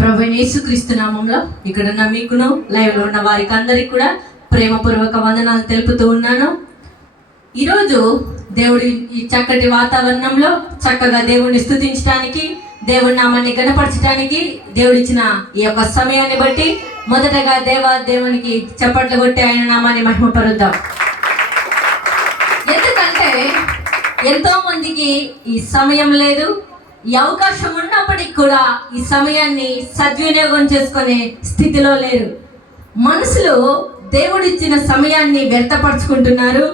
ప్రభువైన యేసుక్రీస్తు నామంలో ఇక్కడున్న మీకును లైవ్లో ఉన్న వారికి అందరికీ కూడా ప్రేమపూర్వక వందనాలు తెలుపుతూ ఉన్నాను. ఈరోజు దేవుడి ఈ చక్కటి వాతావరణంలో చక్కగా దేవుడిని స్తుతించడానికి, దేవుడి నామాన్ని గణపరచడానికి దేవుడిచ్చిన ఈ యొక్క సమయాన్ని బట్టి మొదటగా దేవునికి చప్పట్లు కొట్టి ఆయన నామాన్ని మహిమపరుద్దాం. ఎందుకంటే ఎంతో మందికి ఈ సమయం లేదు, ఈ అవకాశం ఉన్నప్పటికీ కూడా ఈ సమయాన్ని సద్వినియోగం చేసుకునే స్థితిలో లేరు. మనుషులు దేవుడిచ్చిన సమయాన్ని వ్యర్థపరుచుకుంటున్నారు.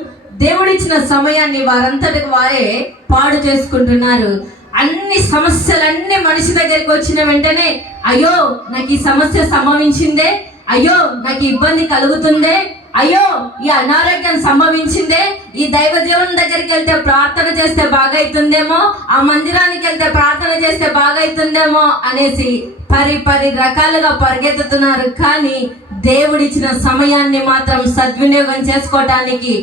దేవుడిచ్చిన సమయాన్ని వారంతటికి వారే పాడు చేసుకుంటున్నారు. అన్ని సమస్యలన్నీ మనిషి దగ్గరికి వచ్చిన వెంటనే అయ్యో నాకు ఈ సమస్య సంభవించిందే, అయ్యో నాకు ఇబ్బంది కలుగుతుందే, అయ్యో ఈ అనారోగ్యం సంభవించిందే, ఈ దైవ దేవుని దగ్గరికి వెళ్తే ప్రార్థన చేస్తే బాగైతుందేమో, ఆ మందిరానికి వెళ్తే ప్రార్థన చేస్తే బాగైతుందేమో అనేసి పరి రకాలుగా పరిగెత్తుతున్నారు. కానీ దేవుడిచ్చిన సమయాన్ని మాత్రం సద్వినియోగం చేసుకోవటానికి,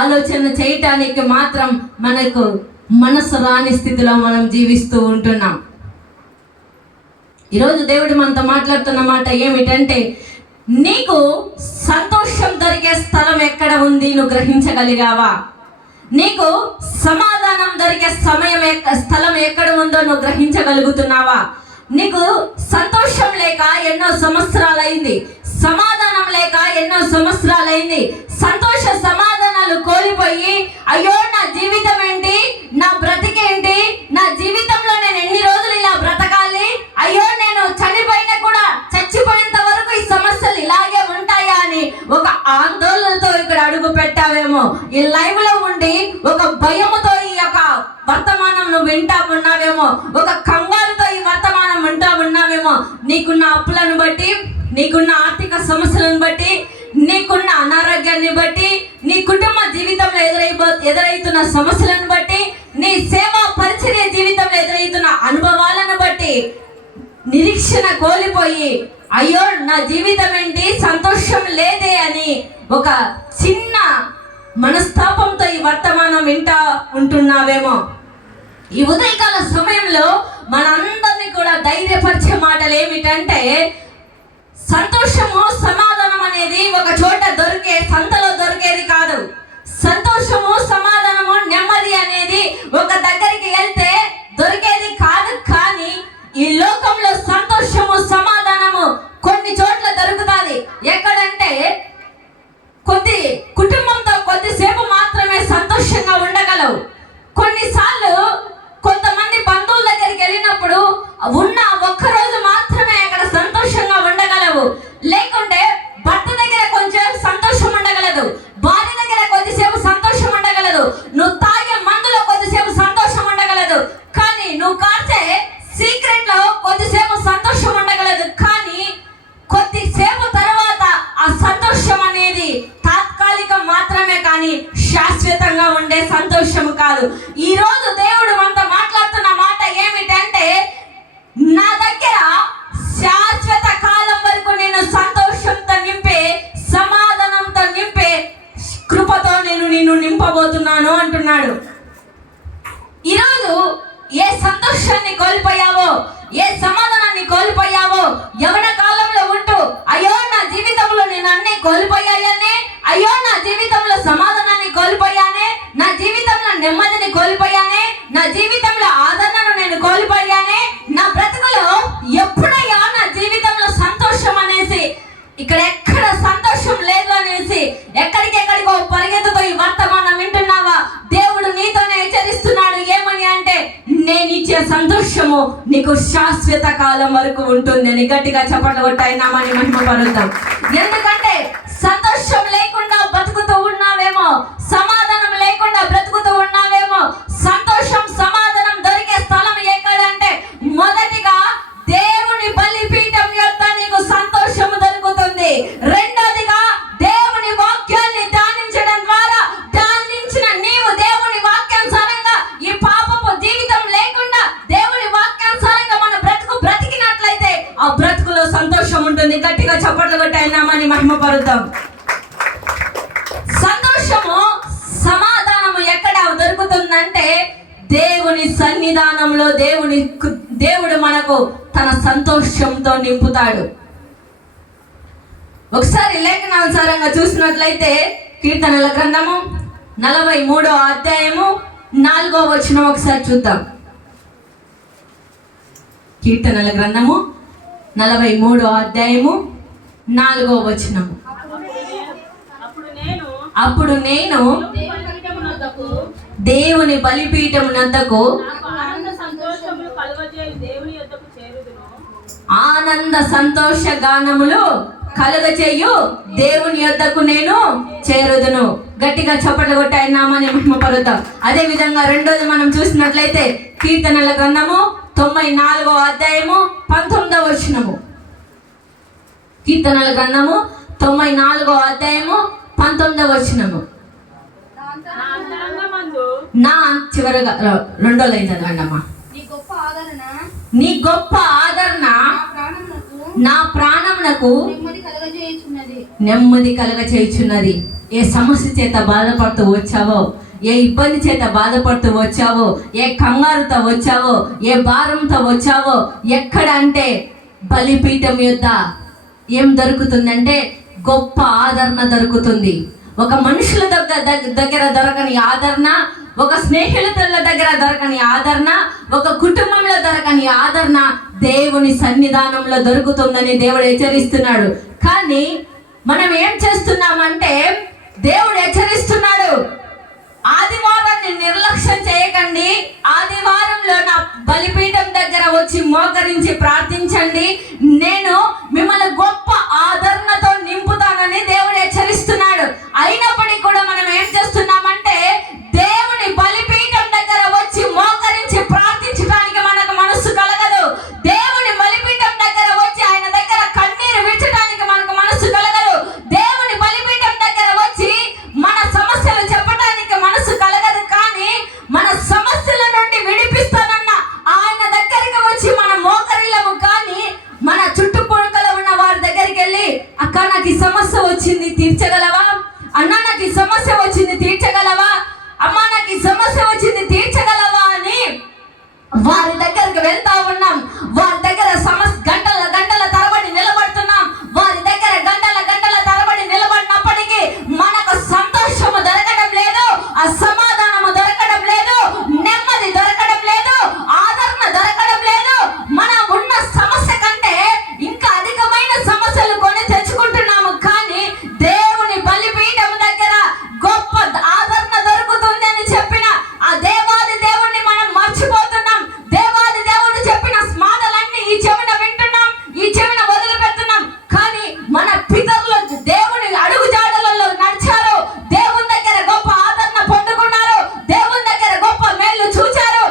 ఆలోచన చేయటానికి మాత్రం మనకు మనసు రాని స్థితిలో మనం జీవిస్తూ ఉంటున్నాం. ఈరోజు దేవుడు మనతో మాట్లాడుతున్న మాట ఏమిటంటే, నీకు సంతోషం దొరికే స్థలం ఎక్కడ ఉంది నువ్వు గ్రహించగలిగావా? నీకు సమాధానం దొరికే స్థలం ఎక్కడ ఉందో నువ్వు గ్రహించగలుగుతున్నావా? నీకు సంతోషం లేక ఎన్నో సంవత్సరాలైంది, సమాధానం లేక ఎన్నో సంవత్సరాలైంది, సంతోష సమాధానాలు కోల్పోయి అయ్యో నా జీవితం ఏంటి, నా బ్రతికేంటి, నా జీవితంలో నేను ఎన్ని రోజులు ఇలా బ్రతకాలి, అయ్యో నేను చనిపోయినా కూడా చచ్చిపోయేంత వరకు ఈ సమస్యలు ఇలాగే ఉంటాయా అని ఒక ఆందోళనతో ఇక్కడ అడుగు పెట్టావేమో. ఈ లైవ్ లో ఉండి ఒక భయముతో ఈ యొక్క వర్తమానం నువ్వు వింటా ఉన్నావేమో, ఒక కంగారుతో ఈ వర్తమానం వింటా ఉన్నావేమో. నీకున్న అప్పులను బట్టి, నీకున్న ఆర్థిక సమస్యలను బట్టి, నీకున్న అనారోగ్యాన్ని బట్టి, నీ కుటుంబ జీవితంలో ఎదురవుతున్న సమస్యలను బట్టి, నీ సేవా పరిచర్య జీవితంలో ఎదురవుతున్న అనుభవాలను బట్టి నిరీక్షణ కోల్పోయి అయ్యో నా జీవితం ఏంటి, సంతోషం లేదే అని ఒక చిన్న మనస్తాపంతో ఈ వర్తమానం వింటా ఉంటున్నావేమో. ఈ ఉదయకాల సమయంలో మనందరినీ కూడా ధైర్యపరిచే మాటలు ఏమిటంటే, సంతోషము సమాధానం అనేది ఒక చోట సంతలో దొరికేది కాదు. సంతోషము సమాధానము నెమ్మది అనేది ఒక దగ్గరికి వెళ్తే దొరికేది కాదు. కానీ ఈ లోకంలో సంతోషము సమాధానము కొన్ని చోట్ల దొరుకుతుంది. ఎక్కడంటే కుటుంబంతో కొద్దిసేపు మాత్రమే సంతోషంగా ఉండగలవు. కొన్నిసార్లు కొంతమంది బంధువుల దగ్గరికి వెళ్ళినప్పుడు ఉన్న ఒక్కరోజు మాత్రమే అక్కడ సంతోషంగా ఉండగలవు. లేకుంటే భర్త దగ్గర కొంచెం సంతోషం ఉండగలదు, భార్య దగ్గర కొద్దిసేపు సంతోషం ఉండగలదు, నువ్వు తాగే మందులో కొద్దిసేపు సంతోషం ఉండగలదు, కానీ నువ్వు కాచే సీక్రెట్ లో కొద్దిసేపు సంతోషం ఉండగలదు. కానీ కొద్దిసేపు తర్వాత ఆ సంతోషం అనేది తాత్కాలికం మాత్రమే, కానీ శాశ్వతంగా ఉండే సంతోషం కాదు. ఈ రోజు దేవుడు మనతో మాట్లాడుతున్న మాట ఏమిటంటే, నా దగ్గర శాశ్వత కాలం వరకు నేను సంతోషంతో నింపే, సమాధానంతో నింపే కృపతో నేను నిన్ను నింపబోతున్నాను అంటున్నాడు. ఈరోజు ఏ సంతోషాన్ని కోల్పోయావో, ఏ సమాధానాన్ని కోల్పోయావో, యవ్వన కాలంలో ఉంటూ అయ్యో నా జీవితంలో నేను అన్నీ కోల్పోయాయనే, అయ్యో నా జీవితంలో సమాధానాన్ని కోల్పోయానే, నా జీవితంలో నెమ్మదిని కోల్పోయానే, నా జీవితంలో ఆదరణను నేను కోల్పోయానే, నా బ్రతుకులో ఎప్పుడయ్యా నా జీవితంలో సంతోషం అనేసి, ఇక్కడ ఎక్కడ సంతోషం లేదు అనేసి ఎక్కడికెక్కడికో పరిగెత్తుతో ఈ వర్తమానం వింటున్నావా? దేవుడు నీతోనే హెచ్చరిస్తున్నాడు. ఏమని అంటే, నేను ఇచ్చే సంతోషము నీకు శాశ్వత కాలం వరకు ఉంటుంది అని గట్టిగా చప్పట్లు కొట్టాయి నామాన్ని మహిమపరుద్దాం. ఎందుకంటే సంతోషం లేకుండా బ్రతుకుతూ ఉన్నావేమో, సమాధానం లేకుండా బ్రతుకుతూ ఉన్నావేమో. సంతోషం సమాధానం దొరికే స్థలం ఎక్కడంటే, మొదటిగా దేవుని బలిపీఠం యొక్క నీకు సంతోషం దొరుకుతుంది. రెండోదిగా దేవుని వాక్యాన్ని ధ్యానించడం ద్వారా, ధ్యానించిన నీవు దేవుని వాక్యానుసారంగా ఈ పాపపు జీవితం లేకుండా దేవుని వాక్యానుసారంగా మన బ్రతికినట్లయితే ఆ బ్రతుకులో సంతోషం ఉంటుంది. గట్టిగా చప్పట్లు కొట్టాయి నామాన్ని మహిమపరుద్దాం. సంతోషము సమాధానము ఎక్కడ దొరుకుతుందంటే, దేవుని సన్నిధానంలో దేవుడు మనకు తన సంతోషంతో నింపుతాడు. ఒకసారి లేఖనానుసారంగా చూసినట్లయితే కీర్తనల గ్రంథము 43వ అధ్యాయము 4వ వచనం ఒకసారి చూద్దాం. కీర్తనల గ్రంథము 43వ అధ్యాయము 4వ వచనం. అప్పుడు నేను దేవుని బలిపీఠమునద్దకు ఆనంద సంతోష గానములు కలుగజేయు దేవుని యొద్దకు నేను చేరుదును. గట్టిగా చప్పట్లు కొట్టి ఆయన నామాన్ని మహిమపరుద్దాం. అదే విధంగా రెండోది మనం చూసినట్లయితే కీర్తనల గ్రంథము 94వ అధ్యాయము 19వ వచనము. కీర్తనల గ్రంథము 94వ అధ్యాయము 19వ వచనము. నా చివరగా రెండో లైన్ చదవండి అమ్మా. నీ గొప్ప ఆదరణ నా ప్రాణమునకు నెమ్మది కలగచేయుచున్నది. ఏ సమస్య చేత బాధపడుతూ వచ్చావో, ఏ ఇబ్బంది చేత బాధపడుతూ వచ్చావో, ఏ కంగారుతో వచ్చావో, ఏ భారంతో వచ్చావో, ఎక్కడ అంటే బలిపీఠం యొద్ద ఏం దొరుకుతుందంటే గొప్ప ఆదరణ దొరుకుతుంది. ఒక మనుషుల దగ్గర దొరకని ఆదరణ, ఒక స్నేహితుల దగ్గర దొరకని ఆదరణ, ఒక కుటుంబంలో దొరకని ఆదరణ దేవుని సన్నిధానంలో దొరుకుతుందని దేవుడు హెచ్చరిస్తున్నాడు. కానీ మనం ఏం చేస్తున్నామంటే దేవుడు హెచ్చరిస్తున్నాడు, ఆదివారాన్ని నిర్లక్ష్యం చేయకండి, ఆదివారంలో నా బలిపీఠం దగ్గర వచ్చి మోకరించి ప్రార్థించండి, నేను మిమ్మల్ని గొప్ప ఆదరణతో నింపుతానని దేవుడు హెచ్చరిస్తున్నాడు. అయినప్పటికీ కూడా మనం ఏం చేస్తున్నామంటే దేవుని బలిపీఠం దగ్గర వచ్చి మోకరించి ప్రార్థించడానికి మనకు మనసు కలగదు. దేవుని బలిపీఠం దగ్గర వచ్చి ఆయన దగ్గర కన్నీరు విచ్చడానికి మనకు మనసు కలగదు. దేవుని బలిపీఠం దగ్గర వచ్చి మన సమస్యలు చెప్పడానికి మనసు కలగదు. కానీ మన సమస్యల నుండి విడిపిస్తానన్న ఆయన దగ్గరికి వచ్చి మనం మోకరిల్లము. కానీ మన చుట్టుపక్కల ఉన్న వారి దగ్గరికి వెళ్ళి, అక్క నాకు ఈ సమస్య వచ్చింది తీర్చగలవా, అన్న నాకు ఈ సమస్య వచ్చింది తీర్చగలవా, అమ్మ నాకు ఈ సమస్య వచ్చింది తీర్చగలవా అని వారి దగ్గరకు వెళ్తా ఉన్నాం. వారి దగ్గర గంటల తరబడి నిలబడుతున్నాం. వారి దగ్గర గంటల తరబడి నిలబడినప్పటికీ మనకు సంతోషము దొరకడం లేదు, ఆ సమాధానము దొరకడం లేదు, నెమ్మది దొరకడం లేదు, ఆదరణ దొరకడం లేదు. మనం ఉన్న సమస్య కంటే ఇంకా అధికమైన సమస్యలు కొని తెచ్చుకుంటున్నాము. కానీ దేవుని బలిపీఠం దగ్గర గొప్ప ఆదరణ దొరుకుతుంది అని చెప్పిన ఆ దేవాది దేవుణ్ణి మనం మర్చిపోతున్నాం. దేవాది దేవుడు చెప్పిన మాటలన్నీ ఈ చెవిన వింటున్నాం, ఈ చెవిన వదిలిపెడుతున్నాం. కానీ మన పితరులు దేవుని అడుగు జాడలలో నడిచారు, దేవుని దగ్గర గొప్ప ఆదరణ పొందుకున్నారు, దేవుని దగ్గర గొప్ప మేలు చూచారు,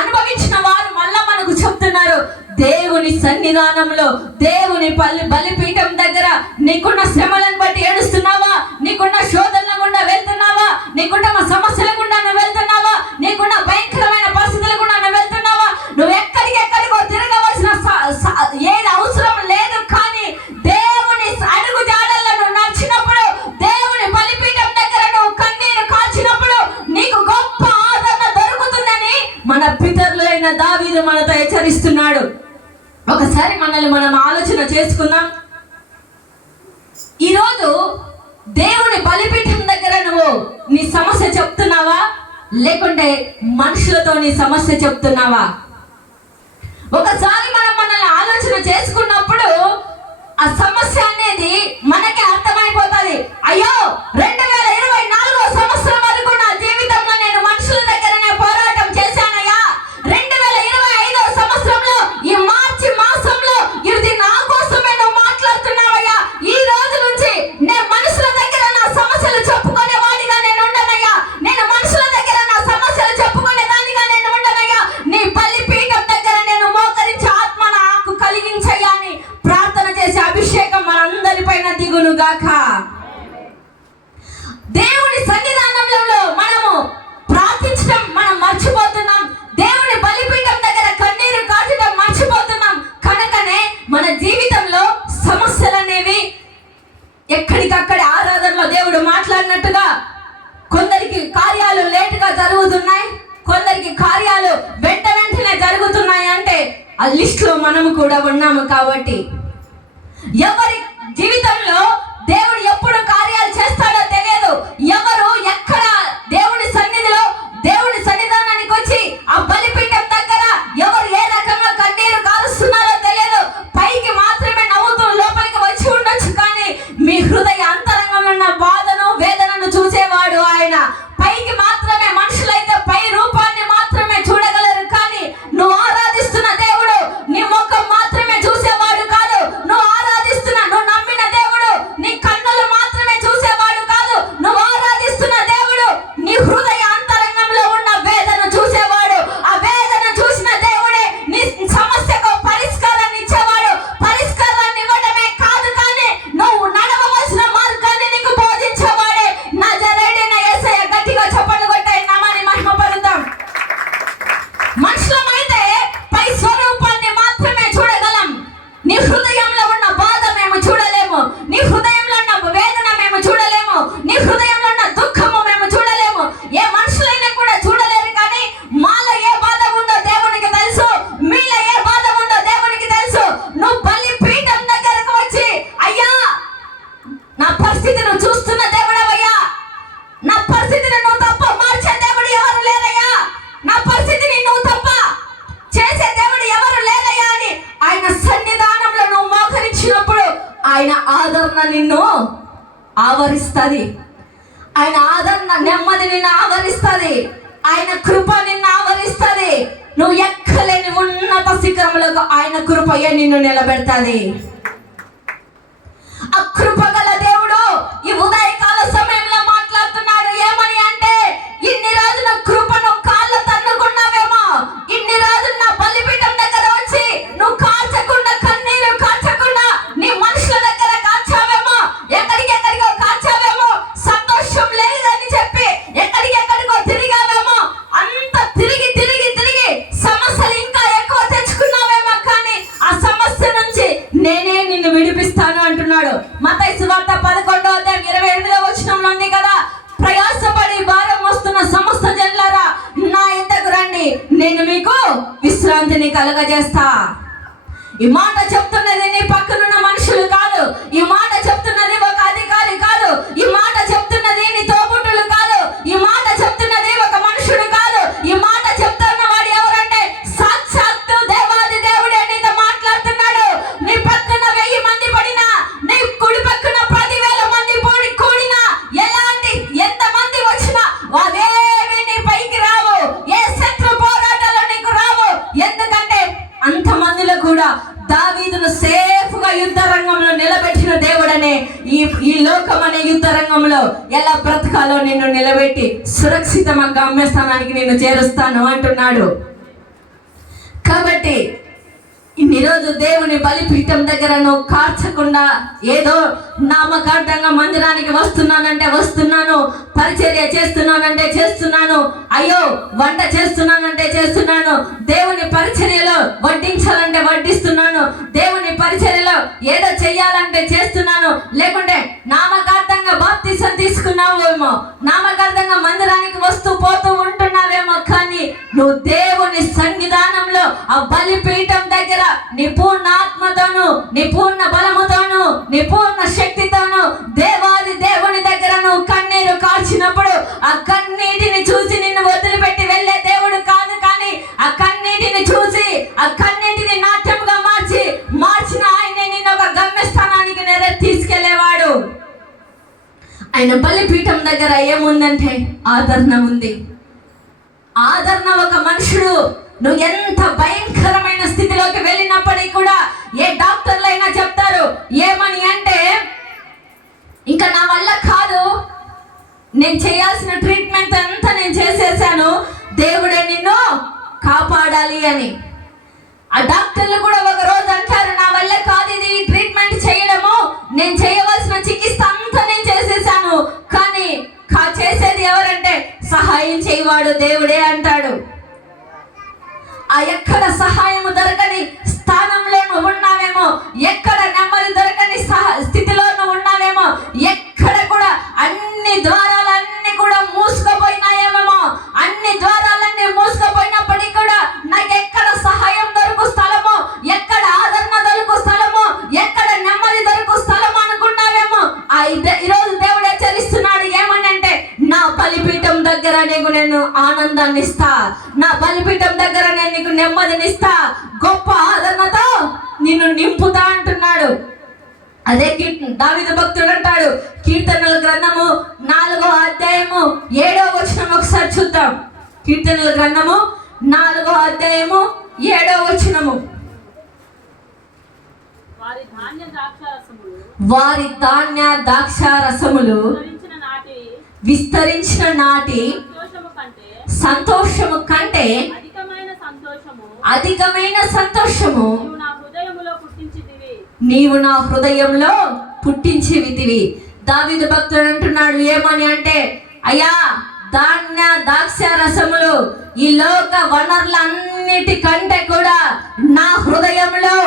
అనుభవించిన వారు మళ్ళా మనకు చెప్తున్నారు. దేవుని సన్నిధానంలో, దేవుని బలిపీఠం దగ్గర నీకున్న శ్రమలను బట్టి ఏడుస్తున్నావా, నీకున్న శోధనల గుండా వెళ్తున్నావా, నీకున్న సమస్యల గుండా నువ్వు వెళ్తున్నావా, నీకున్న భయంకరమైన పరిస్థితుల గుండా నువ్వు వెళ్తున్నావా, నువ్వు ఎక్కడికెక్కడికో తిరగవలసిన ఏది అవసరం లేదు. కానీ దేవుని అడుగు జాడల్లో నువ్వు నడిచినప్పుడు, దేవుని బలిపీఠం దగ్గర నువ్వు కన్నీరు కాల్చినప్పుడు నీకు గొప్ప ఆదరణ దొరుకుతుందని మన పితరులైన దావీదు మనతో హెచ్చరిస్తున్నాడు. ఒకసారి మనల్ని మనం ఆలోచన చేసుకుందాం. ఈరోజు దేవుని బలిపీఠం దగ్గర నువ్వు నీ సమస్య చెప్తున్నావా, లేకుంటే మనుషులతో నీ సమస్య చెప్తున్నావా? ఒకసారి మనం మనల్ని ఆలోచన చేసుకున్నప్పుడు ఆ సమస్య అనేది మనకే అర్థమైపోతుంది. అయ్యో 2024 సంవత్సరం వరకు నా జీవితంలో నేను మనుషుల దగ్గరనే పోరాటం చేశానయ్యా. 2025 సంవత్సరంలో ఈ మార్చి మాసంలో ఇది నా కోసమే నువ్వు మాట్లాడుతున్నావయ్యా. ఈ రోజు నుంచి నేను మనుషుల దగ్గర నా సమస్యలు చెప్పుకునే వాడిగా నేను ఉండనయ్యా. నేను మనుషుల దగ్గర నా సమస్యలు చెప్పుకునే దానిగా నేను ఉండనయ్యా. నీ బలిపీఠం దగ్గర నేను మోకరించి ఆత్మ నాకు కలిగించయ్యా అని ప్రార్థన చేసే అభిషేకం మనందరిపైన దిగును గాక. దేవుని సన్నిధానంలో మనము ప్రార్థించడం మనం మర్చిపోతున్నాం. దేవుని బలిపీఠం దగ్గర కన్నీరు కాచడం మర్చిపోతున్నాం. కనుకనే మన జీవితంలో సమస్యలు అనేవి ఎక్కడికక్కడ ఆరాధనలో దేవుడు మాట్లాడినట్టుగా కొందరికి కార్యాలు లేటుగా జరుగుతున్నాయి, కొందరికి కార్యాలు వెంటనే జరుగుతున్నాయి. అంటే ఆ లిస్ట్ లో మనము కూడా ఉన్నాము. కాబట్టి ఎవరి జీవితంలో దేవుడు ఎప్పుడు కార్యాలు చేస్తాడో తెలియదు. ఎవరు ఎక్కడ దేవుని సన్నిధిలో దేవుని సన్నిధానానికి వచ్చి ఆ బలిపీఠం దగ్గర ఎవరు ఏ రకంగా కన్నీరు కారుస్తున్నారో తెలియదు. పైకి మాత్రమే నవ్వుతూ లోపలికి వచ్చి ఉండొచ్చు, కానీ మీ హృదయ అంతరంగంలో ఉన్న బాధను వేదనను చూసేవాడు ఆయన. పైకి మాత్రమే మనుషులైతే పై రూపాన్ని మాత్రమే చూడగలరు, కానీ నువ్వు ఆరాధిస్తున్న దేవుడు నీ ముఖం మాత్రమే చూసేవాడు కాదు. నువ్వు ఆరాధిస్తున్న, నువ్వు నమ్మిన దేవుడు నీ కన్నులు మాత్రమే చూసేవాడు కాదు. నువ్వు ఆరాధిస్తున్న దేవుడు నీ హృదయ అంతరంగంలో ఉన్న వేదన చూసేవాడు. ఆ వేదన చూసిన దేవుడే నీ సమస్యకు పరిష్కారాన్ని ఇచ్చేవాడు. పరిష్కారాన్ని ఇవ్వడమే కాదు, కానీ నువ్వు నడవవలసిన మార్గాన్ని నీకు బోధించేవాడే. నజరేయుడైన యేసయ్య. గట్టిగా చప్పట్లు కొట్టాయి, నామాన్ని మహిమపరుద్దాం. మనుషులమైతే పై స్వరూపాన్ని మాత్రమే చూడగలం. నీ హృదయంలో ఉన్న బాధ మేము చూడలేము, నీ హృదయంలో ఉన్న వేదన మేము చూడలేము, నీ హృదయంలో ఉన్న దుఃఖము మేము చూడలేము. ఏ మనుషులైనా కూడా చూడలేరు, కానీ మాలో ఏ బాధ ఉందో దేవునికి తెలుసు, మీలో ఏ బాధ ఉందో దేవునికి తెలుసు. నువ్వు బలిపీఠం దగ్గరకు వచ్చి, అయ్యా నా పరిస్థితి నువ్వు చూస్తున్న దేవుడవయ్యా, నా పరిస్థితిని నువ్వు తప్ప మార్చే దేవుడు ఎవరు లేరయ్యా, నా పరిస్థితిని నువ్వు తప్ప చేసే దేవుడు ఎవరు లేరయ్యా అని ఆయన సన్నిధానంలో నువ్వు మోకరించినప్పుడు ఆయన ఆదరణ నిన్ను ఆవరిస్తుంది. ఆయన ఆదరణ, నెమ్మది నిన్ను ఆవరిస్తుంది. ఆయన కృప నిన్ను ఆవరిస్తుంది. నువ్వు ఎక్కలేని ఉన్నత శిఖరములకు ఆయన కృపయే నిన్ను నిలబెడతాది. ఆ కృపగల దేవుడు ఈ ఉదయకాల సమయంలో మాట్లాడుతున్నాడు. ఏమని అంటే, ఇన్ని రోజుల కృపను కాళ్ళు తన్నుకున్నావేమో, ఇన్ని రోజులు నా బలిపీఠం దగ్గర వచ్చి నువ్వు కాల్చకుండా, కన్నీరు కాల్చకుండా నీ మనుషుల దగ్గర కాల్చావేమో, ఎక్కడికెక్కడికో కాల్చావేమో, సంతోషం లేదని చెప్పి ఎక్కడికెక్కడికో తిరిగావేమో, అంత తిరిగి తిరిగి తిరిగి సమస్యలు ఇంకా ఎక్కువ తెచ్చుకున్నావేమో, కానీ ఆ సమస్య నుంచి నేనే నిన్ను విడిపిస్తాను అంటున్నాడు. మత్తయి సువార్త 11:28 ఉంది కదా, ప్రయాసపడి భారం వస్తున్న సమస్త జనులారా నా యొద్దకు రండి, నేను మీకు విశ్రాంతిని కలుగజేస్తా. ఈ మాట చెప్తున్నది నీ పక్కనున్న మనుషులు కాదు, ఈ మాట చెప్తున్నది ఒక అధికారి కాదు, ఈ మాట చెప్తున్నది నీ తోబుట్టులు కాదు, ఈ మాట చెప్తున్నది ఒక మనుషుడు కాదు. ఈ మాట చెప్తున్న వాడు ఎవరంటే సాక్షాత్తు దేవాది దేవుడే నీతో మాట్లాడుతున్నాడు. నీ పక్కన 1000 మంది పడినా, నీ కుడి పక్కన 10,000 మంది కూడినా, ఎంత మంది వచ్చినా అవేవి నీ పైకి రావు. ఏ శత్రు పోరాటాలు నీకు రావు. ఎందుకంటే అంతమందిలో కూడా దావీదును సేఫ్గా యుద్ధ రంగంలో నిలబెట్టిన దేవుడనే ఈ లోకం అనే యుద్ధ రంగంలో ఎలా బ్రతకాలో నిన్ను నిలబెట్టి సురక్షితంగా గమ్యస్థానానికి నిన్ను చేరుస్తాను అంటున్నాడు. కాబట్టి ఇన్ని రోజు దేవుని బలిపీఠం దగ్గర నువ్వు కార్చకుండా ఏదో నామకార్థంగా మందిరానికి వస్తున్నానంటే వస్తున్నాను, పరిచర్య చేస్తున్నానంటే చేస్తున్నాను, అయ్యో వంట చేస్తున్నానంటే చేస్తున్నాను, దేవుని పరిచర్యలో వడ్డించాలంటే వడ్డిస్తున్నాను, దేవుని పరిచర్యలో ఏదో చెయ్యాలంటే చేస్తున్నాను, లేకుంటే నామకార్థంగా బాప్తిసం తీసుకున్నావేమో, నామకార్థంగా మందిరానికి వస్తూ పోతూ ఉంటున్నావేమో, కానీ నువ్వు దేవుని సన్నిధానంలో ఆ బలిపీఠం దగ్గర నీ పూర్ణ ఆత్మతోను, నీ పూర్ణ బలముతోను, నీ పూర్ణ శక్తితోను దేవాది దేవుని దగ్గర నువ్వు కన్నీరు కార్చినప్పుడు ఆ కన్నీటిని చూసి నిన్ను వదిలిపెట్టి వెళ్ళే దేవుడు కాదు, కానీ ఆ కన్నీటిని చూసి ఆ కన్నీటిని నాట్యంగా మార్చిన ఆయనే నిన్ను ఒక గమ్యస్థానానికి తీసుకెళ్లేవాడు. ఆయన బలిపీఠం దగ్గర ఏముందంటే ఆదరణ ఉంది. ఆదరణ ఒక మనుషుడు నువ్వు ఎంత భయంకరమైన స్థితిలోకి వెళ్ళినప్పటికీ కూడా ఏ డాక్టర్లైనా చెప్తారు ఏమని అంటే, ఇంకా నా వల్ల కాదు, నేను చేయాల్సిన ట్రీట్మెంట్ అంతా నేను చేసేసాను, దేవుడే నిన్ను కాపాడాలి అని. ఆ డాక్టర్లు కూడా ఒక రోజు అంటారు, నా వల్ల కాదు ఇది ట్రీట్మెంట్ చేయడము, నేను చేయవలసిన చికిత్స అంతా నేను చేసేసాను, కానీ చేసేది ఎవరంటే సహాయం చేయవాడు దేవుడే అంటాడు. ఆ ఎక్కడ సహాయము దొరకని స్థానంలో నువ్వు ఉన్నావేమో, ఎక్కడ నెమ్మది దొరకని స్థితిలో నువ్వు ఉన్నావేమో, ఎక్కడ కూడా అన్ని ద్వారాలన్నీ కూడా మూసుకుపోయినాయేమో, అన్ని ద్వారాలన్నీ మూసుకుపోయినప్పటికీ కూడా నాకు ఎక్కడ సహాయం దొరుకు స్థలమో, ఎక్కడ ఆనందాన్ని ఇస్తా, నా బలిపీఠం దగ్గర నేను నీకు నెమ్మదినిస్తా, గొప్ప ఆదరణతో నిన్ను నింపుతా అంటున్నాడు. అదే దావీదు భక్తుడు అంటాడు, కీర్తనల గ్రంథము 4వ అధ్యాయము 7వ వచనం ఒకసారి చూద్దాం. కీర్తనల గ్రంథము 4వ అధ్యాయము 7వ వచనము. వారి ధాన్య ద్రాక్షారసములు విస్తరించిన నాటి సంతోషము కంటే అధికమైన సంతోషము నీవు నా హృదయంలో పుట్టించివితివి. దావీదు భక్తుడు అంటున్నాడు ఏమని అంటే, అయ్యా ధాన్య ద్రాక్ష రసములు ఈ లోక వనరులన్నిటి కంటే కూడా నా హృదయంలో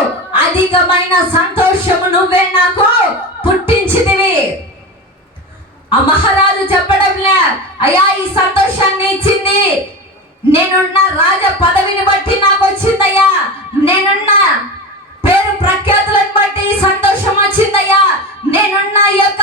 అధికమైన సంతోషము నువ్వే నాకు పుట్టించితివి. ఆ మహారాజు చెప్పడంలే, అయ్యా ఈ సంతోషాన్ని ఇచ్చింది నేనున్న రాజ పదవిని బట్టి నాకు వచ్చిందయ్యా, నేనున్న పేరు ప్రఖ్యాతులను బట్టి సంతోషం వచ్చిందయ్యా, నేనున్న యొక్క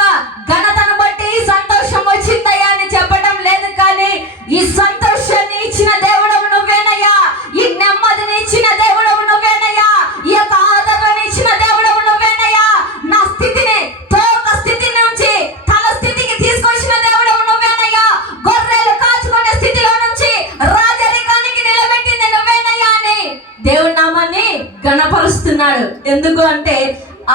ఘనతను బట్టి సంతోషం వచ్చిందయ్యా అని చెప్పడం లేదు. కానీ ఈ సంతోషాన్ని ఇచ్చిన దేవుడవు నువ్వేనయ్యా, ఈ నెమ్మదిని ఇచ్చిన దేవుడవు నువ్వేనయ్యా, ఈ యొక్క ఆదరణ ఇచ్చిన దేవుడవు నువ్వేనయ్యా, నా స్థితిని తోక స్థితి నుంచి తల స్థితికి తీసుకొచ్చిన దేవుడవు నువ్వేనయ్యా, గొర్రెలు కాచుకునే స్థితిలో నుంచి రాజరికానికి నిలబెట్టింది నువ్వేనయ్యా అని దేవుడి నామాన్ని గణపరుస్తున్నాడు. ఎందుకు అంటే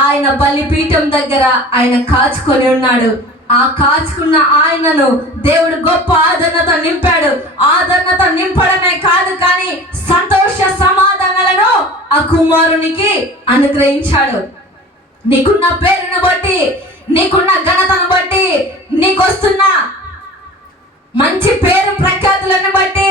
ఆయన బలిపీఠం దగ్గర ఆయన కాచుకొని ఉన్నాడు. ఆ కాచుకున్న ఆయనను దేవుడు గొప్ప ఆదరణతో నింపాడు. ఆదరణతో నింపడమే కాదు కానీ సంతోష సమాధానాలను ఆ కుమారునికి అనుగ్రహించాడు. నీకున్న పేరును బట్టి, నీకున్న ఘనతను బట్టి, నీకొస్తున్న మంచి పేరు ప్రఖ్యాతులను బట్టి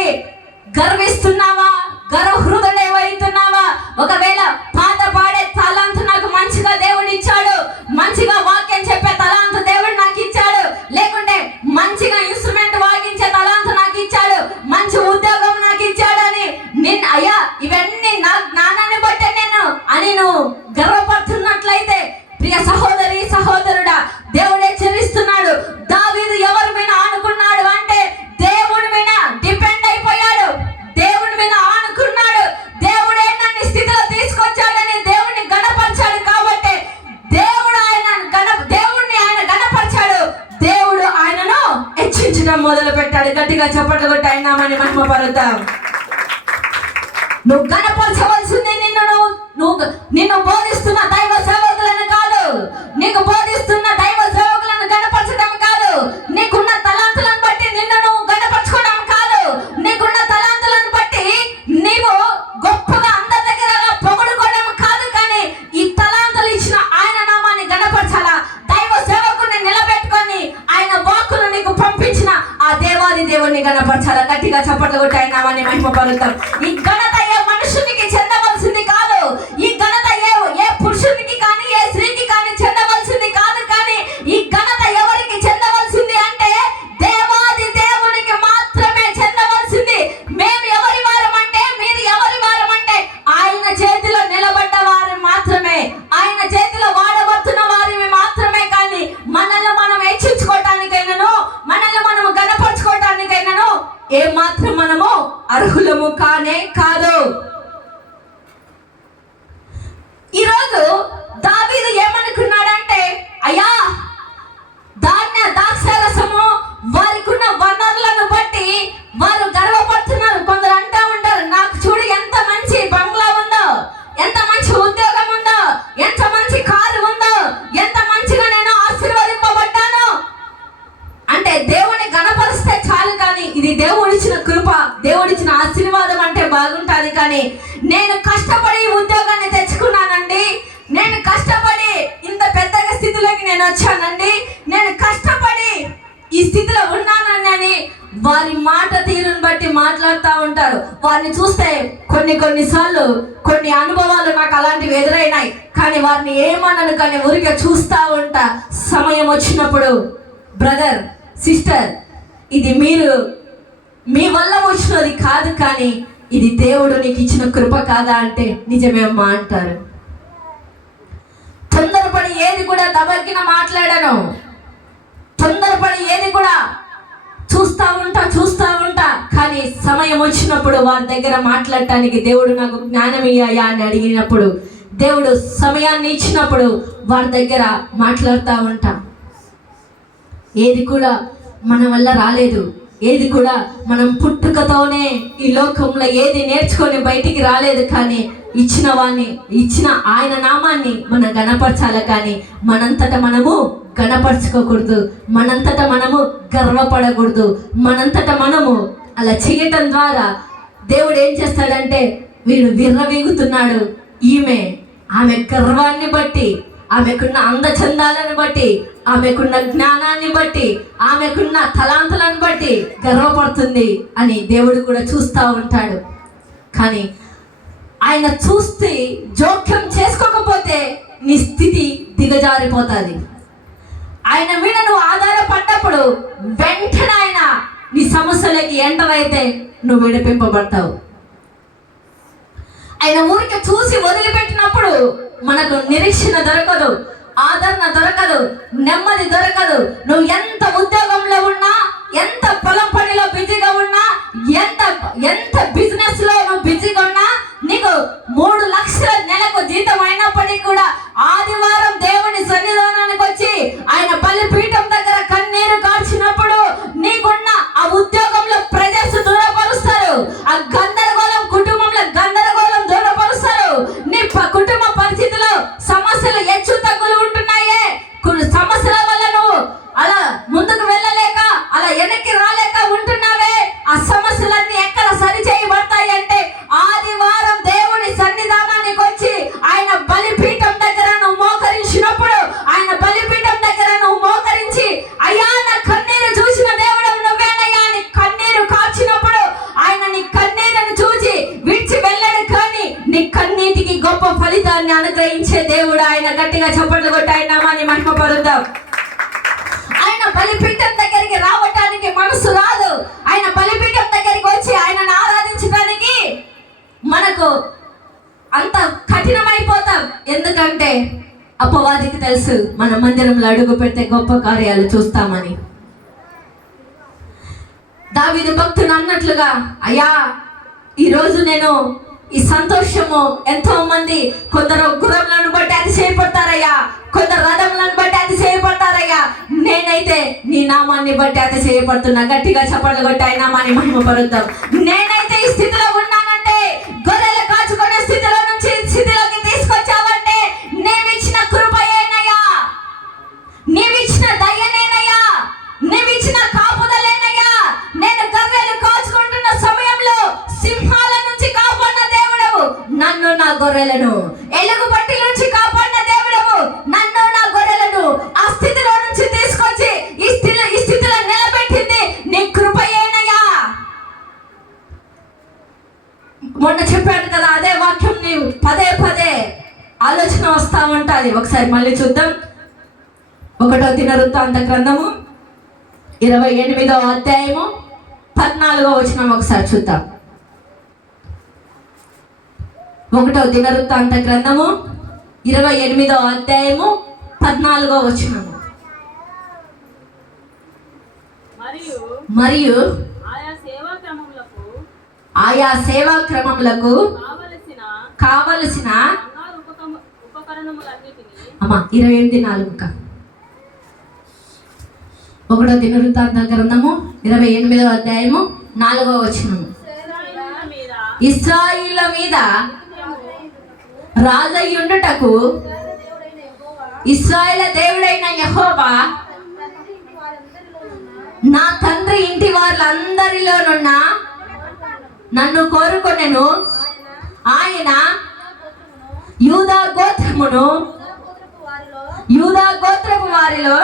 గర్విస్తున్నావా? గర్వహృదయుడైతున్నావా? ఒకవేళ పాట పాడే తలాంతు నాకు మంచిగా దేవుడు ఇచ్చాడు, మంచిగా వాక్యం చెప్పే తలాంతు దేవుడు నాకు ఇచ్చాడు, లేకుంటే మంచిగా ఇన్స్ట్రుమెంట్ వాయించే తలాంతు నాకు ఇచ్చాడు, మంచి ఉద్యోగం నాకు ఇచ్చాడు అని నిన్ను అయ్యా ఇవన్నీ నా జ్ఞానాన్ని బట్టే నేను అని నువ్వు గర్వపడుతున్నట్లయితే ప్రియ సహోదరి సహోదరుడా, దేవుడే హెచ్చరిస్తున్నాడు. దావీదు ఎవరి మీద ఆనుకున్నాడు అంటే దేవుడి మీద డిపెండ్ అయిపోయాడు, దేవుడి మీద ఆనుకున్నాడు. దేవుడే నన్ను స్థితిలో తీసుకొచ్చాడని దేవుడిని గణపరిచాడు. కాబట్టి దేవుడిని ఆయన గణపరిచాడు, దేవుడు ఆయనను హెచ్చించడం మొదలు పెట్టాడు. గట్టిగా చప్పట్లు కొట్టి ఆయన నామాన్ని మహిమపరుద్దాం. నువ్వు గణపరచవలసింది నిన్ను బోధిస్తున్న దైవ సేవకులను కాదు, నీకు బోధిస్తున్న దైవ సేవకులను గణపరచడం కాదు, నీకున్న తలాంతులను బట్టి నిన్ను నువ్వు గణపరచుకోవడం కాదు, నీకున్న తలాంతులను బట్టి నీవు గొప్పగా అందరి దగ్గర పొగడుకోవడం కాదు. కానీ ఈ తలాంతులు ఇచ్చిన ఆయన నామాన్ని గణపరచాలా, దైవ సేవకుని నిలబెట్టుకొని ఆయన వాక్కును నీకు పంపించిన ఆ దేవాది దేవుని గణపరచాలా. గట్టిగా చప్పట్లు కొట్టి ఆయన నామాన్ని మహిమపరుద్దాం. ఈ ఘనత ఏ మనుషునికి చెందవలసింది కాదు, ఈ ఘనత ఏ పురుషునికి కానీ ఏ స్త్రీకి కానీ చెందవలసింది కాదు. కానీ ఈ ఘనత ఎవరికి చెందవలసింది అంటే దేవాది దేవునికి మాత్రమే చెందవలసింది. మేము ఎవరి వారం అంటే, మీరు ఎవరి వారం అంటే ఆయన చేతిలో నిలబడ్డ వారు మాత్రమే, ఆయన చేతిలో వాడబడుతున్న వారిని మాత్రమే. కానీ మనల్ని మనం హెచ్చించుకోవటానికైనాను, మనల్ని మనము గణపరచుకోవటానికైనాను ఏ మాత్రం మనము అర్హులము కానే కాదు. ఈరోజు దావీదు ఏమనుకున్నాడంటే, అయ్యా ధాన్య ద్రాక్షారసము వారికి ఉన్న వనరులను బట్టి వారు గర్వపడుతున్నారు. కొందరు అంటూ ఉంటారు, నాకు చూడు ఎంత మంచి బంగ్లా ఉందో, ఎంత మంచి ఉద్యోగం ఉందో, ఎంత మంచి కారు ఉందో, ఎంత మంచిగా నేను ఆశీర్వదింపబడ్డాను అంటే దేవుని గణపరిస్తే చాలు. కానీ ఇది దేవుడిచ్చిన కృప, దేవుడిచ్చిన ఆశీర్వాదం అంటే బాగుంటుంది. కానీ నేను కష్టపడి ఉద్యోగాన్ని తెచ్చుకున్నానండి, నేను కష్టపడి ఇంత పెద్దగా స్థితిలోకి నేను వచ్చానండి, నేను కష్టపడి ఈ స్థితిలో ఉన్నానని వారి మాట తీరుని బట్టి మాట్లాడుతూ ఉంటారు. వారిని చూస్తే కొన్నిసార్లు కొన్ని అనుభవాలు నాకు అలాంటివి ఎదురైనాయి. కానీ వారిని ఏమన్నాను కానీ ఊరికే చూస్తూ ఉంటా. సమయం వచ్చినప్పుడు బ్రదర్ సిస్టర్, ఇది మీ వల్ల వచ్చినది కాదు, కానీ ఇది దేవుడు నీకు ఇచ్చిన కృప కాదా అంటే నిజమేమ్మా అంటారు. తొందరపడి ఏది కూడా దబక్కిన మాట్లాడను, తొందరపడి ఏది కూడా చూస్తా ఉంటా. కానీ కానీ సమయం వచ్చినప్పుడు వారి దగ్గర మాట్లాడటానికి దేవుడు నాకు జ్ఞానం ఇయ్యాయా అని అడిగినప్పుడు, దేవుడు సమయాన్ని ఇచ్చినప్పుడు వారి దగ్గర మాట్లాడుతూ ఉంటాం. ఏది కూడా మన వల్ల రాలేదు, ఏది కూడా మనం పుట్టుకతోనే ఈ లోకంలో ఏది నేర్చుకొని బయటికి రాలేదు. కానీ ఇచ్చిన ఆయన నామాన్ని మనం గణపరచాలి. కానీ మనంతట మనము గణపరచుకోకూడదు, మనంతట మనము గర్వపడకూడదు. మనంతట మనము అలా చేయటం ద్వారా దేవుడు ఏం చేస్తాడంటే, వీడు విర్రవీగుతున్నాడు, ఆమె గర్వాన్ని బట్టి, ఆమెకున్న అందచందాలను బట్టి, ఆమెకున్న జ్ఞానాన్ని బట్టి, ఆమెకున్న తలాంతులను బట్టి గర్వపడుతుంది అని దేవుడు కూడా చూస్తూ ఉంటాడు. కానీ ఆయన చూస్తే జోక్యం చేసుకోకపోతే నీ స్థితి దిగజారిపోతుంది. ఆయన మీద నువ్వు ఆధారపడ్డప్పుడు వెంటనే ఆయన నీ సమస్యలకి ఎంటర్ అయితే నువ్వు విడిపింపబడతావు. ఆయన ఊరికి చూసి వదిలిపెట్టినప్పుడు మనకు నిరీక్షణ దొరకదు, ఆదరణ దొరకదు, నెమ్మది దొరకదు. నువ్వు ఎంత ఉద్యోగంలో ఉన్నా, ఎంత పొలం పనిలో బిజీగా ఉన్నా, ఎంత బిజినెస్ లో నువ్వు బిజీగా ఉన్నా, నీకు 3 లక్షల నెలకు జీతం అయినప్పటికీ కూడా ఆదివారం దేవుని సన్నిధానానికి వచ్చి ఆయన బలిపీఠం దగ్గర కన్నీరు కార్చినప్పుడు నీకున్న ఆ ఉద్యోగంలో ప్రజలు దూరపరుస్తారు, ఆ గందరగోళం కుటుంబంలో గందరగోళం దూరపరుస్తారు. నీ కుటుంబ పరిస్థితిలో సమస్యలు హెచ్చు తగ్గులు ఉంటున్నాయే, కొన్ని సమస్యల వల్ల నువ్వు అలా ముందుకు వెళ్ళలేక, అలా వెనక్కి రాలేక ఉంటున్నావే. ఆ సమస్యలన్నీ ఎక్కడ సరి చేయబడతాయి అంటే ఆదివారం దేవుని సన్నిధానానికి వచ్చి ఆయన బలిపీఠం దగ్గర నువ్వు మోకరించినప్పుడు, ఆయన బలిపీఠం దగ్గర నువ్వు మోకరించి, అయ్యా నా కన్నీరు చూసిన దేవుడు నువ్వేనయ్యా అని కన్నీరు కార్చినప్పుడు ఆయన నీ కన్నీరుని చూసి విడిచి వెళ్ళాడు. కానీ నీ కన్నీటికి గొప్ప ఫలితాన్ని అనుగ్రహించే దేవుడు ఆయన. గట్టిగా చప్పట్లు కొట్టి ఆయన నామాన్ని మహిమపరుద్దాం. ఆయన బలిపీఠం దగ్గరికి రావటానికి మనసు రాదు. ఆయన బలిపీఠం దగ్గరికి వచ్చి ఆయనను ఆరాధించడానికి మనకు అంత కఠినమైపోతాం. ఎందుకంటే అపవాదికి తెలుసు మన మందిరంలో అడుగు పెడితే గొప్ప కార్యాలు చూస్తామని. దావీదు భక్తుడు అన్నట్లుగా, అయ్యా ఈరోజు నేను ఈ సంతోషము, ఎంతో మంది కొందరు గుర్రములను బట్టి అతిశయపడతారయ్యా, కొందరు రథములను బట్టి అతిశయపడతారయ్యా, నేనైతే నీ నామాన్ని బట్టి అతిశయపడుతున్నా. గట్టిగా చప్పట్లు కొట్టి ఆయన నామాన్ని మహిమపరుద్దాం. నేనైతే ఈ స్థితిలో ఉన్నానంటే, గొర్రెలు కాచుకునే స్థితిలో నుంచి స్థితిలోకి తీసుకొచ్చావంటే నీవిచ్చిన కృపయేనయ్యా, నీవిచ్చిన దయనేనయ్యా, నీవిచ్చిన కాపుదలేనయ్యా. నేను గొర్రెలు కాచుకుంటున్న సమయంలో సింహాల నుంచి కాపాడిన దేవుడవు, నన్ను నా గొర్రెలను ఎలుగుబంటి నుంచి కాపాడిన దేవుడవు, నన్ను నా గొర్రెలను ఆ స్థితిలో నుంచి తీసుకొచ్చి ఈ స్థితిలో నిలబెట్టింది నీ కృపయేనయ్యా. మొన్న చెప్పాడు కదా, అదే వాక్యం నీవు పదే ఆలోచన వస్తా ఉంటుంది. ఒకసారి మళ్ళీ చూద్దాం. 1వ దినవృత్తాంత గ్రంథము 28వ అధ్యాయము 14వ వచనం ఒకసారి చూద్దాం. 1వ దినవృత్తాంత గ్రంథము 28వ అధ్యాయము 14వ వచనము. మరియు ఆయా సేవా క్రమములకు కావలసిన 28:4 1వ దినవృత్తాంత గ్రంథము 28వ అధ్యాయము 4వ వచనము. ఇశ్రాయేలుల మీద రాజయ్యుండుటకు ఇశ్రాయేలు దేవుడైన యెహోవా నా తండ్రి ఇంటి వారందరిలోనున్న నన్ను కోరుకొనెను. ఆయన యూదా గోత్రపు వారిలో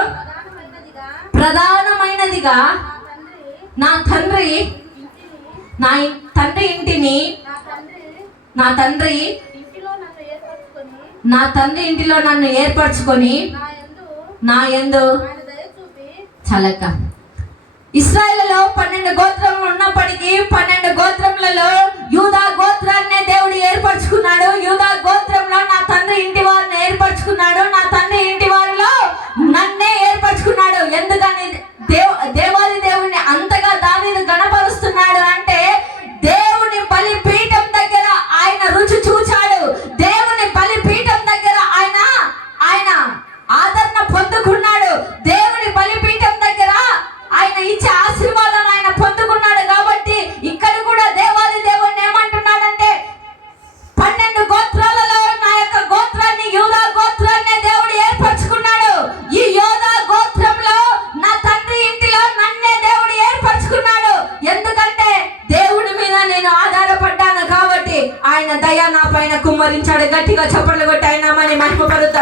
ప్రధానమైనదిగా నా తండ్రి ఇంటిని నా తండ్రి ఇంటిలో నన్ను ఏర్పరచుకొని నా యందు చలక. ఇశ్రాయేలులో 12 గోత్రములు ఉన్నప్పటికీ 12 గోత్రములలో యూదా గోత్రాన్ని దేవుడు ఏర్పరచుకున్నాడు. యూదా గోత్రంలో నా తండ్రి ఇంటి వారిని ఏర్పరచుకున్నాడు. నా తండ్రి ఇంటి వారిలో నన్నే ఏర్పరచుకున్నాడు. ఎందుకని దేవాది దేవుడిని అంతగా దావీదు గణపరుస్తున్నాడు అంటే,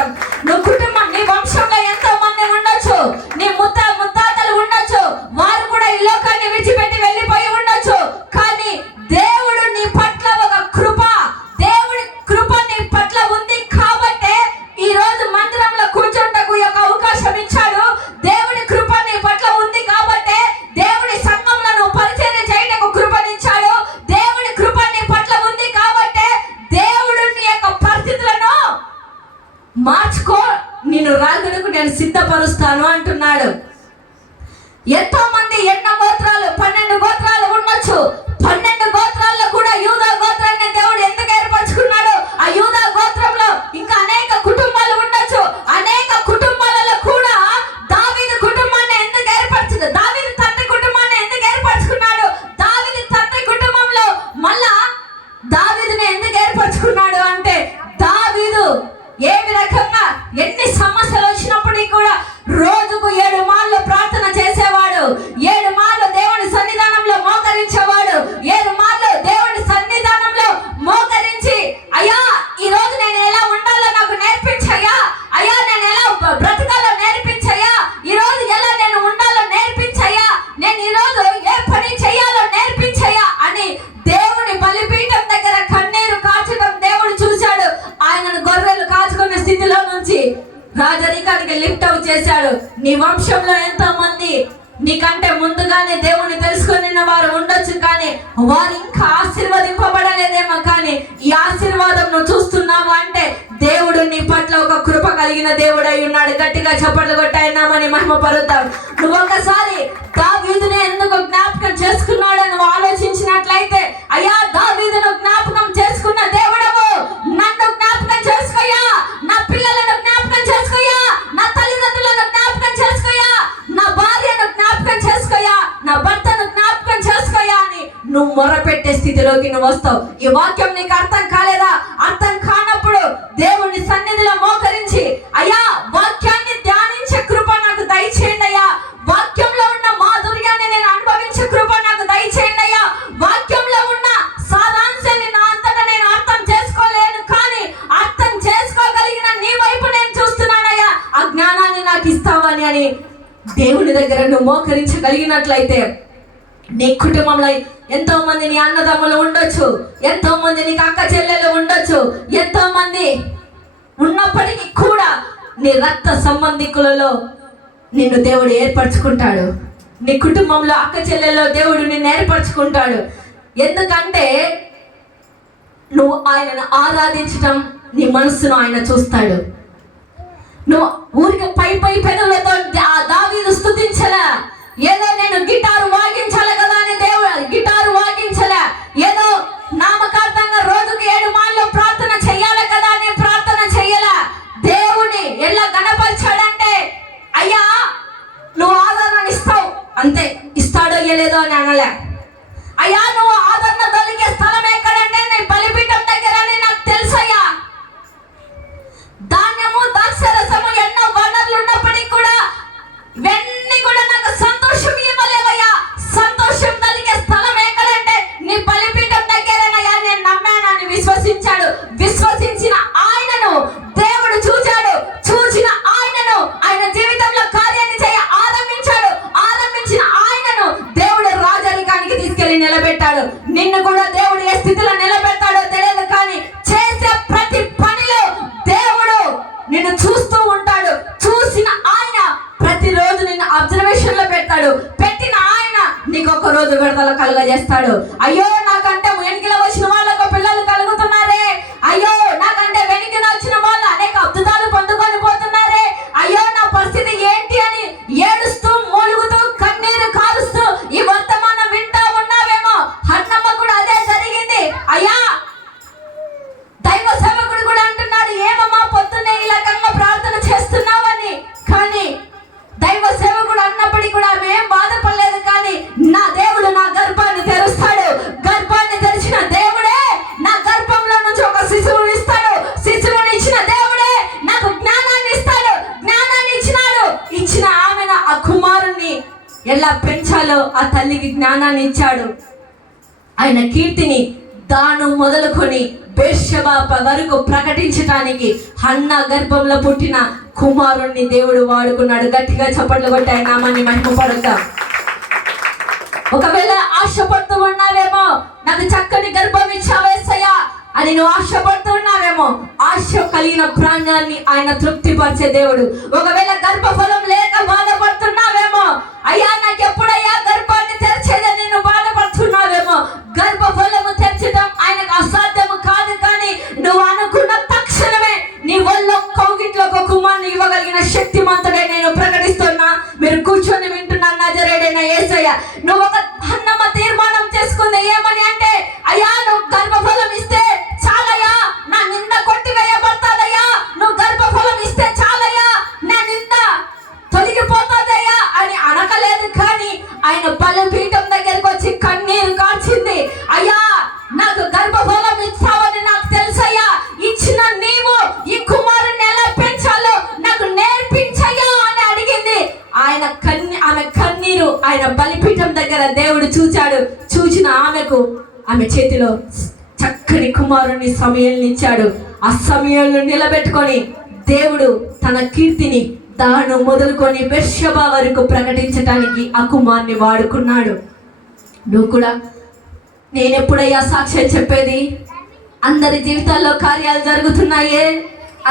స్తోత్రం. నువ్వు కుటుంబం, నీ వంశంలో ఎంతో మంది ఉండొచ్చు, నీ ముత్తాతలు ఉండొచ్చు, వారు కూడా ఈ లోకాన్ని విడిచిపెట్టి వెళ్ళిపోయి ఉండొచ్చు. కానీ దేవుడు నీ పట్ల ఒక దేవుడి కృప నీ పట్ల ఉంది కాబట్టే ఈ రోజు మందిరంలో కూర్చుంటకు ఒక అవకాశం ఇచ్చాడు. దేవుడి కృప నీ పట్ల ఉంది కాబట్టే దేవుడి సంఘంలో నువ్వు పరిచర్య చేయటకు కృపనిచ్చాడు. దేవుడి కృప నీ పట్ల ఉంది కాబట్టే దేవుడు నీ యొక్క పరిస్థితులను మార్చుకో, నిన్ను రాజులకు నేను సిద్ధపరుస్తాను అంటున్నాడు. ఎంతో మంది ఎన్నో గోత్రాలు, 12 గోత్రాలు ఉండొచ్చు. 12 గోత్రాల్లో కూడా యూదా గోత్రాన్ని దేవుడు ఎందుకు ఏర్పరచుకున్నాడు? ఆ యూదా గోత్రంలో ఇంకా అనేక కుటుంబాలు ఉండొచ్చు. అనేక కుటుంబాలలో కూడా దావీదు కుటుంబాన్ని ఎందుకు ఏర్పరచుకున్నాడు? దావీదు తండ్రి కుటుంబాన్ని ఎందుకు ఏర్పరచుకున్నాడు? దావీదు తండ్రి కుటుంబంలో మళ్ళా దావీదుని ఎందుకు ఏర్పరచుకున్నాడు అంటే, దావీదు ఏమి రకంగా ఎన్ని సమస్యలు వచ్చినప్పటికీ కూడా రోజుకు 7 మార్లు ప్రార్థన చేసేవాడు, 7 మార్లు దేవుని సన్నిధానంలో మోకరించేవాడు, 7 మార్లు దేవుని సన్నిధానంలో మోకరించి, అయ్యా ఈ రోజు నేను ఎలా ఉండాలో నాకు నేర్పించయ్యా, అయ్యా నేను ఎలా బ్రతకాలో నేర్పించయ్యా, ఈ రోజు ఎలా నేను ఉండాలో నేర్పించయ్యా, నేను ఈ రోజు ఏ పని చేయాలో నేర్పించయ్యా అని దేవుని బలిపీఠం దగ్గర కన్నీరు కాచడం దేవుడు చూశాడు. ఆయనను గొర్రెలు కాచుకునే స్థితిలో నుంచి రాజరికానికి లిఫ్ట్ అవుట్ చేశాడు. నీ వంశంలో ఎంతో మంది నీకంటే ముందుగానే దేవుని తెలుసుకుని వారు ఉండొచ్చు, కానీ వారు ఇంకా ఆశీర్వదింపబడలేదేమో. కానీ ఈ ఆశీర్వాదం నువ్వు చూస్తున్నావు అంటే దేవుడు నీ పట్ల ఒక కృప కలిగిన దేవుడు అయి ఉన్నాడు. గట్టిగా చప్పట్లు కొట్టాయినామని మహిమ పరుద్దాం. నువ్వు ఒకసారి దావీదుని ఎందుకు జ్ఞాపకం చేసుకున్నాడు నువ్వు ఆలోచించినట్లయితే, అయ్యా దావీదును జ్ఞాపకం చేసుకున్న దేవుడవు నన్ను జ్ఞాపకం చేసుకోయా, నా పిల్లలను జ్ఞాపకం చేసుకోయా, నా తల్లిదండ్రులను జ్ఞాపకం చేసుకోయా, నా భార్యను జ్ఞాపకం చేసుకోయా, నా భర్తను జ్ఞాపకం చేసుకోయా అని నువ్వు మొరపెట్టే స్థితిలోకి నువ్వు వస్తావు. ఈ వాక్యం నీకు అర్థం కాలేదా? అర్థం కానప్పుడు దేవుని సన్నిధిలో మోకరించి, అయ్యా వాక్యాన్ని ధ్యానించే కృప నాకు దయచేయండి అయ్యా, వాక్యంలో ఉన్న మాధుర్యాన్ని నేను అనుభవించే కృప నాకు దయచేయండి అయ్యా, వాక్యంలో ఉన్న సారాంశాన్ని నా అంతటా నేను అర్థం చేసుకోలేను, కానీ అర్థం చేసుకోగలిగిన నీ వైపు నేను చూస్తున్నానయ్యా, ఆ జ్ఞానాన్ని నాకు ఇస్తావని అని దేవుని దగ్గర నువ్వు మోకరించగలిగినట్లయితే నీ కుటుంబంలో ఎంతో మంది నీ అన్నదమ్ములు ఉండొచ్చు, ఎంతో మంది నీకు అక్క చెల్లెలు ఉండొచ్చు, ఎంతో మంది ఉన్నప్పటికీ కూడా నీ రక్త సంబంధికులలో నిన్ను దేవుడు ఏర్పరచుకుంటాడు. నీ కుటుంబంలో అక్క చెల్లెల్లో దేవుడు నిన్ను ఏర్పరచుకుంటాడు. ఎందుకంటే నువ్వు ఆయనను ఆరాధించటం నీ మనస్సును ఆయన చూస్తాడు. నువ్వు ఊరికి పై పెదవులతో దావీదు స్తుతించలే, ఏదో నేను గిటారు వాగించాలి కదా అని దేవుడు గిటారు వాగించలే, ఏదో నామకార్థంగా రోజుకి 7 మార్లు ప్రార్థన చెయ్యాలి కదా అని ప్రార్థన చెయ్యలే. దేవుని ఎలా గణపరిచాడంటే, అయ్యా నువ్వు ఆదరణ ఇస్తావు అంతే, ఇస్తాడో లేదో అని అనలే. అయ్యా నువ్వు ఆదరణ దొరికే స్థలం ఎక్కడంటే నీ బలిపీఠం దగ్గర అని నాకు తెలుసయ్యా. ధాన్యము ద్రాక్షరసము ఎన్నో వనరులు ఉన్నప్పటికీ కూడా ఇవన్నీ కూడా నాకు సంతోషం ఇవ్వలేవయ్యా. సంతోషం కలిగే స్థలం ఎక్కడంటే నీ బలిపీఠం దగ్గరేనయ్యా. నేను నమ్మానని విశ్వసించాడు. విశ్వసించిన ఆయనను దేవుడు చూశాడు. చూసిన ఆయనను ఆయన జీవితంలో కార్యాన్ని చేయ ఆరంభించాడు. ఆరంభించిన ఆయనను దేవుడు రాజరికానికి తీసుకెళ్లి నిలబెట్టాడు. నిన్ను కూడా దేవుడు ఏ స్థితిలో నిలబెట్టాడో తెలియదు, కానీ చేసే ప్రతి పనిలో దేవుడు నిన్ను చూస్తూ ఉంటాడు. చూసిన ఆయన ప్రతిరోజు నిన్ను అబ్జర్వేషన్ లో పెడతాడు. పెట్టిన ఆయన నీకు ఒక రోజు విడుదల కలుగజేస్తాడు. అయ్యో నాకంటే వెనుకలో వచ్చిన వాళ్ళకు పిల్లలు కలుగుతున్నారే, అయ్యో నాకంటే వెనుకన వచ్చిన వాళ్ళు అనేక అద్భుతాలు పొందుకొని పోతున్నారే, అయ్యో నా పరిస్థితి ఏంటి అని ఏడుస్తూ మూలుగుతూ కన్నీరు కారుస్తూ ఈ వర్తమానం వింటా ఉన్నావేమో. హన్నమ్మ కూడా అదే జరిగింది. అయ్యా దైవ సేవకుడు కూడా అంటున్నాడు, ఏమమ్మా పొద్దున్నే ఈ రకంగా ప్రార్థన చేస్తున్నావని. కానీ దైవ సేవకుడు అన్నప్పటికీ కూడా ఆమె ఏం బాధపడలేదు. కానీ నా దేవుడు నా గర్భాన్ని తెరుస్తాడు. గర్భాన్ని తెరిచిన దేవుడే నా గర్భంలో నుంచి ఒక శిశువుని ఇస్తాడు. శిశువుని ఇచ్చిన దేవుడే నాకు జ్ఞానాన్ని ఇస్తాడు. జ్ఞానాన్ని ఇచ్చినాడు. ఇచ్చిన ఆమెను ఆ కుమారుణ్ణి ఎలా పెంచాలో ఆ తల్లికి జ్ఞానాన్ని ఇచ్చాడు. ఆయన కీర్తిని దాను మొదలుకొని బెర్షెబా వరకు ప్రకటించడానికి హన్న గర్భంలో పుట్టిన కుమారుణ్ణి దేవుడు వాడుకున్నాడు. గట్టిగా చప్పట్లు కొట్టి ఆయన నామాన్ని మహిమపడతాం. ఒకవేళ ఆశపడుతూ ఉన్నావేమో, నాకు చక్కని గర్భం ఇచ్చావేసయ్యా అని నువ్వు ఆశపడుతూ ఉన్నావేమో, ఆశ కలిగిన ప్రాణాన్ని ఆయన తృప్తిపరిచే దేవుడు. ఒకవేళ గర్భఫలం లేక బాధపడుతున్నావేమో, అయ్యా నాకు ఎప్పుడయ్యా గర్భాన్ని తెరిచేదని నువ్వు బాధపడుతున్నావేమో, గర్భఫలము తెరచడం ఆయనకు అసాధ్యము కాదు. కానీ నువ్వు అనుకున్న తక్షణమే నీ ఒళ్ళో కౌగిట్లో ఒక కుమారుని ఇవ్వగలిగిన శక్తిమంతుడే నేను ప్రకటిస్తున్నా. మీరు కూర్చొని వింటున్నా నజరేయుడైన యేసయ్య. నువ్వు ఒక అన్నమ్మ తీర్మానం చేసుకుంది ఏమని అంటే, అయ్యా నువ్వు గర్భఫలం ఇస్తే చాలయ్యా, నా నింద కొట్టివేయబడతాదయ్యా, నువ్వు గర్భఫలం ఇస్తే చాలయ్యా, నా నింద తొలగిపోతాదయ్యా అని అనకలేదు. కానీ ఆయన బలిపీఠం దగ్గరికి వచ్చి కన్నీరు కార్చింది. అయ్యా నాకు గర్భఫలం ఇచ్చావని నాకు తెలుసయ్యా, ఇచ్చిన నీవు ఈ కుమారుని ఎలా పెంచాలో నాకు నేర్పించయ్యా అని అడిగింది. ఆమె కన్నీరు ఆయన బలిపీఠం దగ్గర దేవుడు చూచాడు. చూచిన ఆమె చేతిలో చక్కని కుమారుని సమయాన్ని ఇచ్చాడు. ఆ సమయంలో నిలబెట్టుకొని దేవుడు తన కీర్తిని దాను మొదలుకొని బెర్షెబా వరకు ప్రకటించడానికి ఆ కుమారుని వాడుకున్నాడు. నువ్వు కూడా నేనెప్పుడయ్యా సాక్ష్యం చెప్పేది? అందరి జీవితాల్లో కార్యాలు జరుగుతున్నాయే,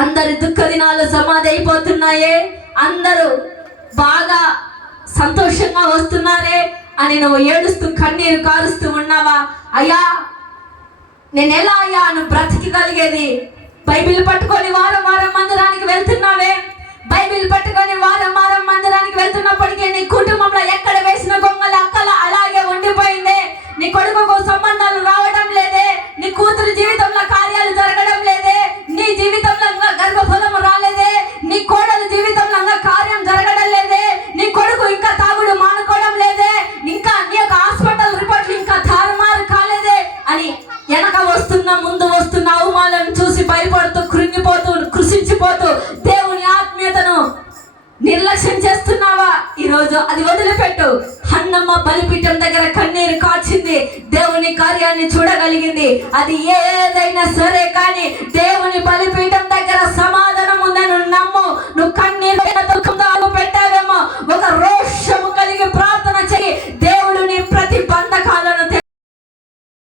అందరి దుఃఖ దినాలు సమాధి అయిపోతున్నాయే, అందరూ బాగా సంతోషంగా వస్తున్నారే అని నువ్వు ఏడుస్తూ కన్నీరు కారుస్తూ ఉన్నావా? అయ్యా నేను ఎలా అయ్యా నువ్వు బ్రతికగలిగేది? బైబిల్ పట్టుకొని వారం వారం మందిరానికి వెళ్తున్నావే, బైబిల్ పట్టుకొని వారం వారం మందిరానికి వెళ్తున్నప్పటికీ నీ కుటుంబంలో ఎక్కడ వేసిన గొంగళ అక్కల అలాగే ఉండిపోయిందే. నీ కొడుకుకు సంబంధాలు రావడం లేదే, నీ కూతురు జీవితంలో కార్యాలు జరగడం లేదే, నీ జీవితంలో గర్భఫలం రాలేదే, నీ కోడలు జీవితంలో కార్యం జరగడం లేదే, నీ కొడుకు ఇంకా తాగుడు మానుకోవడం లేదే, ఇంకా నీ యొక్క హాస్పిటల్ రిపోర్ట్లు ఇంకా తారుమారు కాలేదే అని వెనక వస్తున్న ముందు వస్తున్న అవమానాలను చూసి భయపడుతూ కృంగిపోతూ కృషించిపోతూ దేవుని ఆత్మీయతను నిర్లక్ష్యం చేస్తున్నావా? ఈరోజు అది వదిలిపెట్టు. హన్నమ్మ బలిపీఠం దగ్గర కన్నీరు కార్చింది, దేవుని కార్యాన్ని చూడగలిగింది. అది ఏదైనా సరే కానీ